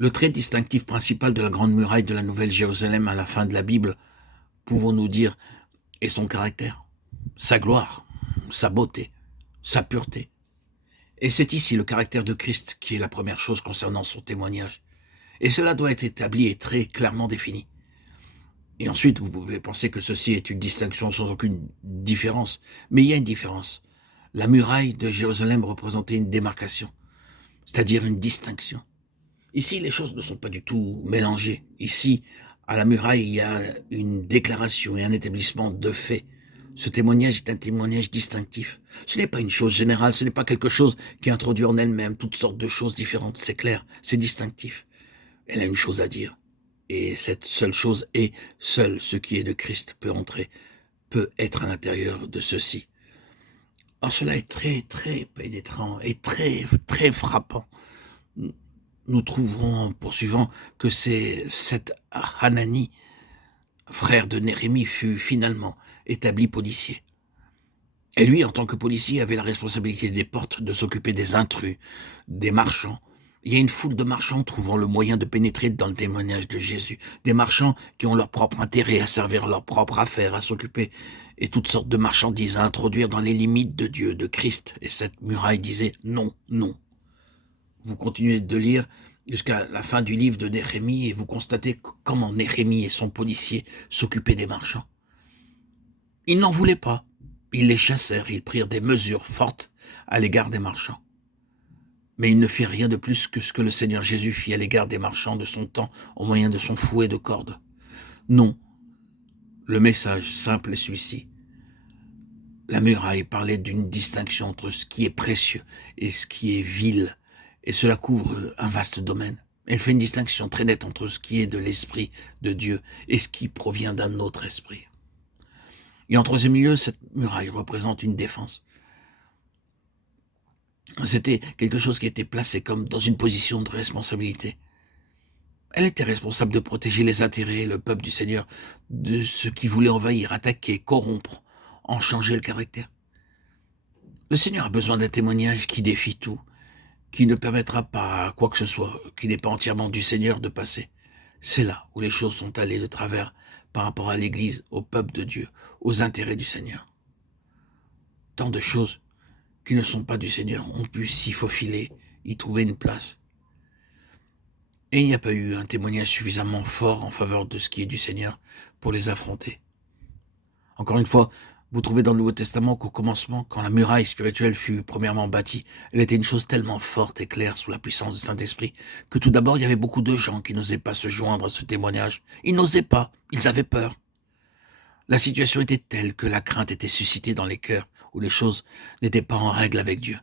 Le trait distinctif principal de la grande muraille de la Nouvelle Jérusalem à la fin de la Bible, pouvons-nous dire, est son caractère, sa gloire, sa beauté, sa pureté. Et c'est ici le caractère de Christ qui est la première chose concernant son témoignage. Et cela doit être établi et très clairement défini. Et ensuite, vous pouvez penser que ceci est une distinction sans aucune différence. Mais il y a une différence. La muraille de Jérusalem représentait une démarcation, c'est-à-dire une distinction. Ici, les choses ne sont pas du tout mélangées. Ici, à la muraille, il y a une déclaration et un établissement de faits. Ce témoignage est un témoignage distinctif. Ce n'est pas une chose générale, ce n'est pas quelque chose qui introduit en elle-même toutes sortes de choses différentes. C'est clair, c'est distinctif. Elle a une chose à dire. Et cette seule chose est, seul ce qui est de Christ peut entrer, peut être à l'intérieur de ceci. Or, cela est très, très pénétrant et très, très frappant. Nous trouverons en poursuivant que c'est cet Hanani, frère de Néhémie, fut finalement établi policier. Et lui, en tant que policier, avait la responsabilité des portes, de s'occuper des intrus, des marchands. Il y a une foule de marchands trouvant le moyen de pénétrer dans le témoignage de Jésus. Des marchands qui ont leur propre intérêt à servir leur propre affaire, à s'occuper, et toutes sortes de marchandises à introduire dans les limites de Dieu, de Christ. Et cette muraille disait non, non. Vous continuez de lire jusqu'à la fin du livre de Néhémie et vous constatez comment Néhémie et son policier s'occupaient des marchands. Ils n'en voulaient pas. Ils les chassèrent, ils prirent des mesures fortes à l'égard des marchands. Mais ils ne firent rien de plus que ce que le Seigneur Jésus fit à l'égard des marchands de son temps au moyen de son fouet de corde. Non, le message simple est celui-ci. La muraille parlait d'une distinction entre ce qui est précieux et ce qui est vil, et cela couvre un vaste domaine. Elle fait une distinction très nette entre ce qui est de l'esprit de Dieu et ce qui provient d'un autre esprit. Et en troisième lieu, cette muraille représente une défense. C'était quelque chose qui était placé comme dans une position de responsabilité. Elle était responsable de protéger les intérêts et le peuple du Seigneur de ceux qui voulaient envahir, attaquer, corrompre, en changer le caractère. Le Seigneur a besoin d'un témoignage qui défie tout, qui ne permettra pas à quoi que ce soit, qui n'est pas entièrement du Seigneur, de passer. C'est là où les choses sont allées de travers par rapport à l'Église, au peuple de Dieu, aux intérêts du Seigneur. Tant de choses qui ne sont pas du Seigneur ont pu s'y faufiler, y trouver une place. Et il n'y a pas eu un témoignage suffisamment fort en faveur de ce qui est du Seigneur pour les affronter. Encore une fois, vous trouvez dans le Nouveau Testament qu'au commencement, quand la muraille spirituelle fut premièrement bâtie, elle était une chose tellement forte et claire sous la puissance du Saint-Esprit que tout d'abord il y avait beaucoup de gens qui n'osaient pas se joindre à ce témoignage. Ils n'osaient pas, ils avaient peur. La situation était telle que la crainte était suscitée dans les cœurs où les choses n'étaient pas en règle avec Dieu.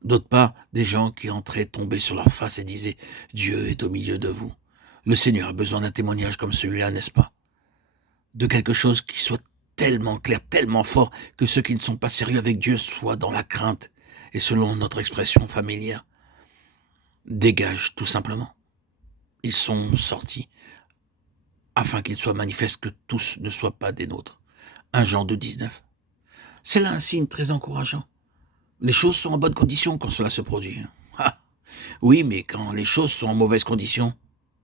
D'autre part, des gens qui entraient tombaient sur leur face et disaient « Dieu est au milieu de vous ». Le Seigneur a besoin d'un témoignage comme celui-là, n'est-ce pas? De quelque chose qui soit tellement clair, tellement fort, que ceux qui ne sont pas sérieux avec Dieu soient dans la crainte, et selon notre expression familière, dégagent tout simplement. Ils sont sortis, afin qu'il soit manifeste que tous ne soient pas des nôtres. 1 Jean 2,19. C'est là un signe très encourageant. Les choses sont en bonne condition quand cela se produit. Ah, oui, mais quand les choses sont en mauvaise condition,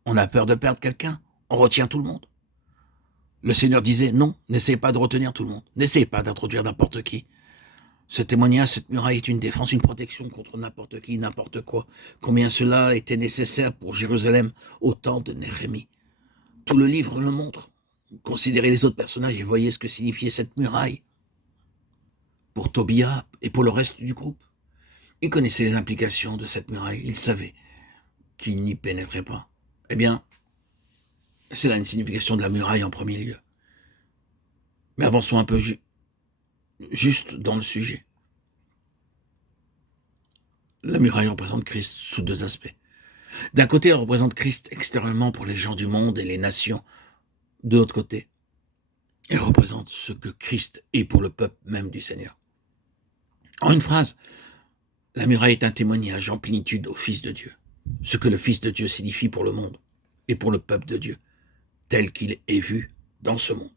on a peur de perdre quelqu'un, on retient tout le monde. Le Seigneur disait, non, n'essayez pas de retenir tout le monde, n'essayez pas d'introduire n'importe qui. Ce témoignage, cette muraille est une défense, une protection contre n'importe qui, n'importe quoi. Combien cela était nécessaire pour Jérusalem au temps de Néhémie. Tout le livre le montre. Considérez les autres personnages et voyez ce que signifiait cette muraille. Pour Tobia et pour le reste du groupe. Ils connaissaient les implications de cette muraille, ils savaient qu'ils n'y pénétraient pas. Eh bien, c'est là une signification de la muraille en premier lieu. Mais avançons un peu juste dans le sujet. La muraille représente Christ sous deux aspects. D'un côté, elle représente Christ extérieurement pour les gens du monde et les nations. De l'autre côté, elle représente ce que Christ est pour le peuple même du Seigneur. En une phrase, la muraille est un témoignage en plénitude au Fils de Dieu. Ce que le Fils de Dieu signifie pour le monde et pour le peuple de Dieu, tel qu'il est vu dans ce monde.